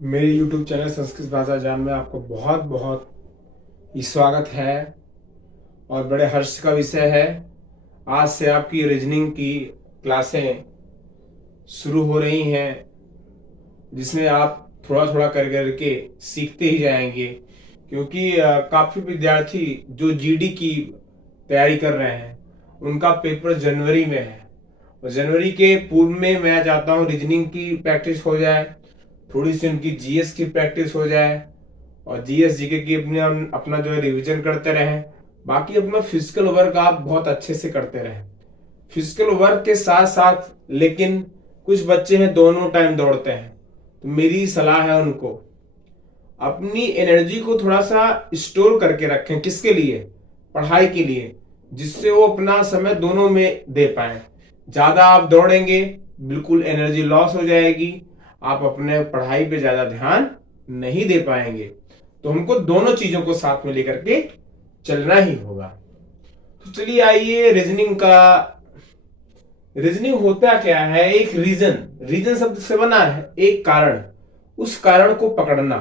मेरे YouTube channel Sanskrit भाषा जान में आपको बहुत बहुत ही स्वागत है और बड़े हर्ष का विषय है। आज से आपकी रीजनिंग की क्लासें शुरू हो रही हैं, जिसमें आप थोड़ा थोड़ा कर करके सीखते ही जाएंगे, क्योंकि काफ़ी विद्यार्थी जो जीडी की तैयारी कर रहे हैं उनका पेपर जनवरी में है और जनवरी के पूर्व में मैं चाहता हूँ रीजनिंग की प्रैक्टिस हो जाए, थोड़ी सी उनकी जीएस की प्रैक्टिस हो जाए और जीएस जीके की अपना जो है रिवीजन करते रहें। बाकी अपना फिजिकल वर्क आप बहुत अच्छे से करते रहें। फिजिकल वर्क के साथ साथ लेकिन कुछ बच्चे हैं दोनों टाइम दौड़ते हैं, तो मेरी सलाह है उनको अपनी एनर्जी को थोड़ा सा स्टोर करके रखें। किसके लिए? पढ़ाई के लिए, जिससे वो अपना समय दोनों में दे पाए। ज्यादा आप दौड़ेंगे बिल्कुल एनर्जी लॉस हो जाएगी, आप अपने पढ़ाई पे ज्यादा ध्यान नहीं दे पाएंगे। तो हमको दोनों चीजों को साथ में लेकर के चलना ही होगा। तो चलिए आइए, रीजनिंग होता क्या है? एक रीजन शब्द से बना है एक कारण, उस कारण को पकड़ना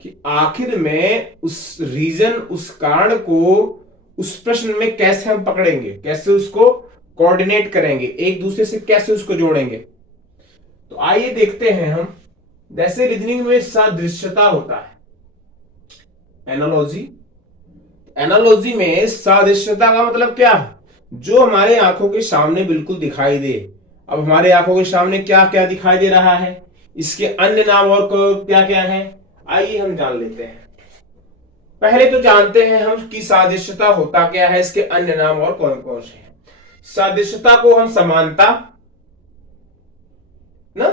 कि आखिर में उस रीजन, उस कारण को उस प्रश्न में कैसे हम पकड़ेंगे, कैसे उसको कोऑर्डिनेट करेंगे, एक दूसरे से कैसे उसको जोड़ेंगे। तो आइए देखते हैं हम। जैसे रीजनिंग में सादृश्यता होता है, एनालॉजी में सादृश्यता का मतलब क्या है? जो हमारे आंखों के सामने बिल्कुल दिखाई दे। अब हमारे आंखों के सामने क्या क्या दिखाई दे रहा है, इसके अन्य नाम और क्या क्या है, आइए हम जान लेते हैं। पहले तो जानते हैं हम कि सादृश्यता होता क्या है, इसके अन्य नाम और कौन कौन से हैं। सादृश्यता को हम समानता ना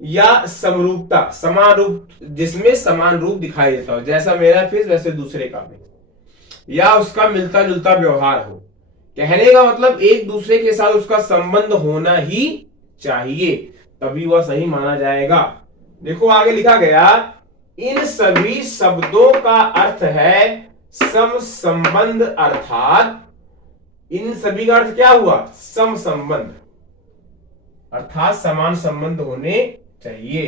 या समरूपता, समान रूप, जिसमें समान रूप दिखाई देता हो, जैसा मेरा फेस वैसे दूसरे का भी, या उसका मिलता जुलता व्यवहार हो। कहने का मतलब एक दूसरे के साथ उसका संबंध होना ही चाहिए, तभी वह सही माना जाएगा। देखो आगे लिखा गया, इन सभी शब्दों का अर्थ है सम संबंध, अर्थात इन सभी का अर्थ क्या हुआ? सम संबंध, अर्थात समान संबंध होने चाहिए।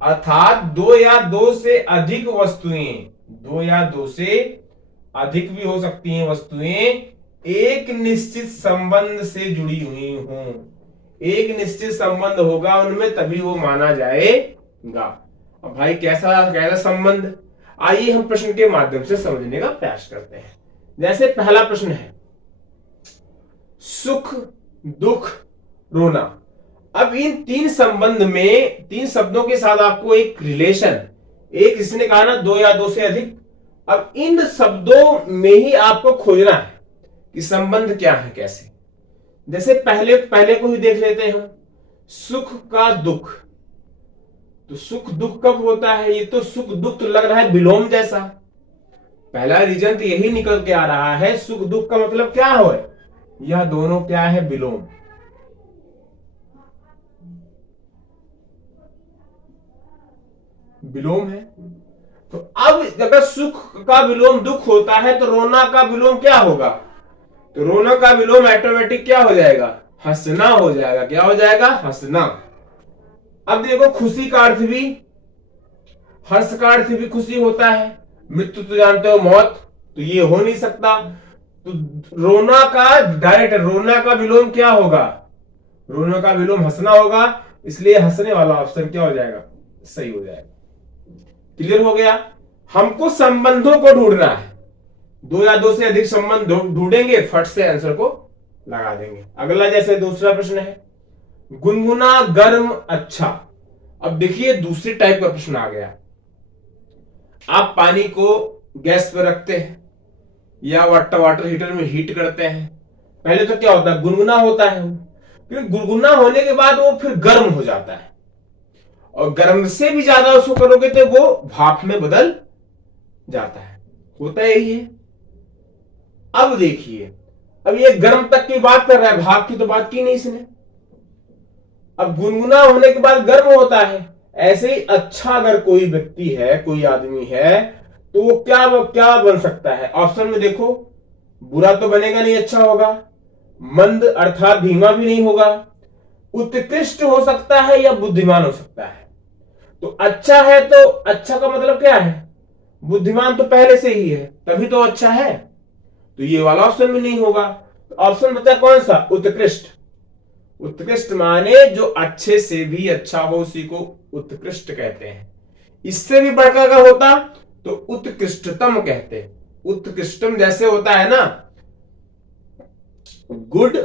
अर्थात दो या दो से अधिक वस्तुएं, दो या दो से अधिक भी हो सकती हैं वस्तुएं, एक निश्चित संबंध से जुड़ी हुई हों। एक निश्चित संबंध होगा उनमें, तभी वो माना जाएगा। अब भाई कैसा कैसा संबंध, आइए हम प्रश्न के माध्यम से समझने का प्रयास करते हैं। जैसे पहला प्रश्न है, सुख दुख रोना। अब इन तीन संबंध में, तीन शब्दों के साथ आपको एक रिलेशन, एक इसने कहा ना दो या दो से अधिक, अब इन शब्दों में ही आपको खोजना है कि संबंध क्या है, कैसे। जैसे पहले को ही देख लेते हैं, सुख का दुख। तो सुख दुख कब होता है? ये तो सुख दुख तो लग रहा है विलोम जैसा। पहला रीजन तो यही निकल के आ रहा है, सुख दुख का मतलब क्या हो, यह दोनों क्या है? विलोम। विलोम है। तो अब अगर सुख का विलोम दुख होता है तो रोना का विलोम क्या होगा? तो रोना का विलोम ऑटोमेटिक क्या हो जाएगा? हंसना हो जाएगा। क्या हो जाएगा? हंसना। अब देखो, खुशी का अर्थ भी, हर्ष का अर्थ भी खुशी होता है। मृत्यु तो जानते हो मौत, तो ये हो नहीं सकता। तो रोना का डायरेक्ट, रोना का विलोम क्या होगा? रोना का विलोम हंसना होगा, इसलिए हंसने वाला ऑप्शन क्या हो जाएगा? सही हो जाएगा। क्लियर हो गया? हमको संबंधों को ढूंढना है, दो या दो से अधिक संबंध ढूंढेंगे, फट से आंसर को लगा देंगे। अगला जैसे दूसरा प्रश्न है, गुनगुना गर्म अच्छा। अब देखिए दूसरे टाइप का प्रश्न आ गया। आप पानी को गैस पर रखते हैं या वाटर हीटर में हीट करते हैं। पहले तो क्या होता है? गुनगुना होता है, फिर गुनगुना होने के बाद वो फिर गर्म हो जाता है, और गर्म से भी ज्यादा उसको करोगे तो वो भाप में बदल जाता है। होता यही है। अब देखिए, अब ये गर्म तक की बात कर रहा है, भाप की तो बात की नहीं इसने। अब गुनगुना होने के बाद गर्म होता है। ऐसे ही अच्छा अगर कोई व्यक्ति है, कोई आदमी है, तो वो क्या बन सकता है? ऑप्शन में देखो, बुरा तो बनेगा नहीं, अच्छा होगा। मंद अर्थात धीमा भी नहीं होगा। उत्कृष्ट हो सकता है या बुद्धिमान हो सकता है। तो अच्छा है, तो अच्छा का मतलब क्या है? बुद्धिमान तो पहले से ही है, तभी तो अच्छा है। तो ये वाला ऑप्शन भी नहीं होगा। तो ऑप्शन बचा कौन सा? उत्कृष्ट। उत्कृष्ट माने जो अच्छे से भी अच्छा हो, उसी को उत्कृष्ट कहते हैं। इससे भी बढ़कर अगर होता तो उत्कृष्टतम कहते हैं। उत्कृष्टम जैसे होता है ना, गुड,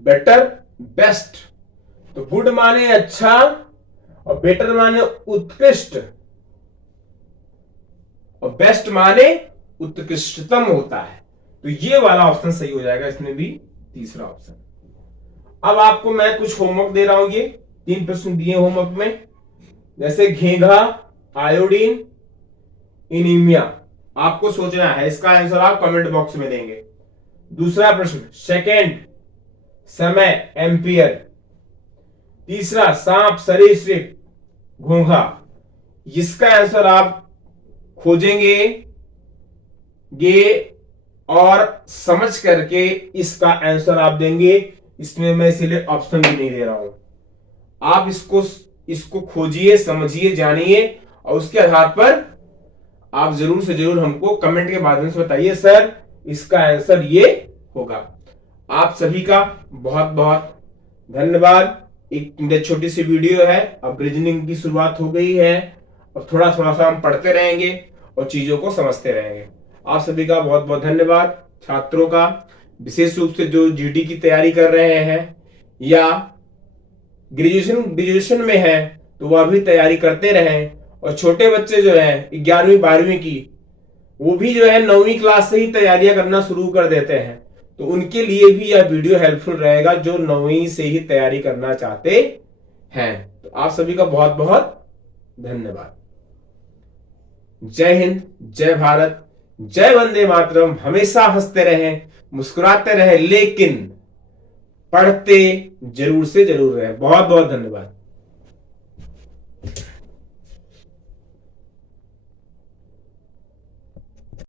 बेटर, बेस्ट। तो गुड माने अच्छा और बेटर माने उत्कृष्ट और बेस्ट माने उत्कृष्टतम होता है। तो ये वाला ऑप्शन सही हो जाएगा, इसमें भी तीसरा ऑप्शन। अब आपको मैं कुछ होमवर्क दे रहा हूं, ये 3 प्रश्न दिए होमवर्क में, जैसे घेंघा, आयोडीन, इनीमिया। आपको सोचना है, इसका आंसर आप कमेंट बॉक्स में देंगे। दूसरा प्रश्न, सेकेंड, समय, एम्पियर। तीसरा, सांप, सरीसृप, घोंघा। इसका आंसर आप खोजेंगे और समझ करके इसका आंसर आप देंगे। इसमें मैं इसीलिए ऑप्शन भी नहीं दे रहा हूं। आप इसको खोजिए, समझिए, जानिए और उसके आधार पर आप जरूर से जरूर हमको कमेंट के माध्यम से बताइए, सर इसका आंसर ये होगा। आप सभी का बहुत बहुत धन्यवाद। एक छोटी सी वीडियो है, अब रीजनिंग की शुरुआत हो गई है और थोड़ा थोड़ा सा हम पढ़ते रहेंगे और चीजों को समझते रहेंगे। आप सभी का बहुत बहुत धन्यवाद। छात्रों का विशेष रूप से जो जीडी की तैयारी कर रहे हैं या ग्रेजुएशन में है, तो वह भी तैयारी करते रहें। और छोटे बच्चे जो हैं 11वीं 12वीं की, वो भी जो है 9वीं क्लास से ही तैयारियां करना शुरू कर देते हैं। तो उनके लिए भी यह वीडियो हेल्पफुल रहेगा, जो 9वीं से ही तैयारी करना चाहते हैं। तो आप सभी का बहुत बहुत धन्यवाद। जय हिंद, जय भारत, जय वंदे मातरम। हमेशा हंसते रहें, मुस्कुराते रहें, लेकिन पढ़ते जरूर से जरूर रहें। बहुत बहुत धन्यवाद।